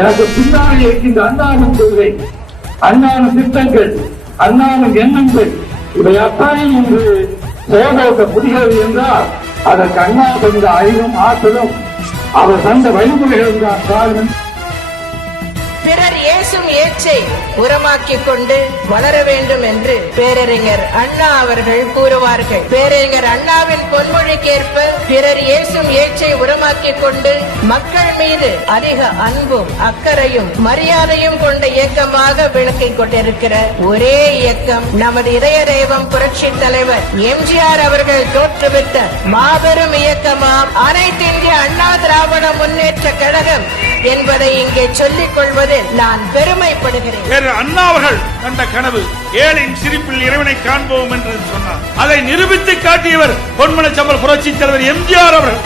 எனக்கு பின்னாடி இருக்கின்ற அண்ணாவின் கொள்கை, அண்ணாவின் திட்டங்கள், அண்ணாவின் எண்ணங்கள் இவை அத்தனை இன்று செயல்படுத்த முடிகிறது என்றால் அதற்கு அண்ணா தந்த அறிவும் ஆற்றலும் அவர் தந்த வழிமுறைகளும் தான் காரணம். பிறர் ஏசும் ஏச்சை உரமாக்கிக் கொண்டு வளர வேண்டும் என்று பேரறிஞர் அண்ணா அவர்கள் கூறுவார்கள். பேரறிஞர் அண்ணாவின் பொன்மொழிக்கேற்ப பிறர் ஏசும் ஏச்சை உரமாக்கிக் கொண்டு மக்கள் மீது அதிக அன்பும் அக்கறையும் மரியாதையும் கொண்ட இயக்கமாக விளக்கிக் கொண்டிருக்கிற ஒரே இயக்கம் நமது இதய தெய்வம் புரட்சி தலைவர் எம்ஜிஆர் அவர்கள் தோற்றுவித்த மாபெரும் இயக்கமாம் அனைத்து இந்திய அண்ணா திராவிட முன்னேற்ற கழகம் என்பதை இங்கே சொல்லிக் கொள்வதில் நான் பெருமைப்படுகிறேன். அண்ணா அவர்கள் கண்ட கனவு ஏழின் சிரிப்பில் இறைவனை காண்போம் என்று சொன்னார். அதை நிரூபித்து காட்டியவர் பொன்மனச்சம்பல் புரட்சி தலைவர் எம்ஜிஆர் அவர்கள்.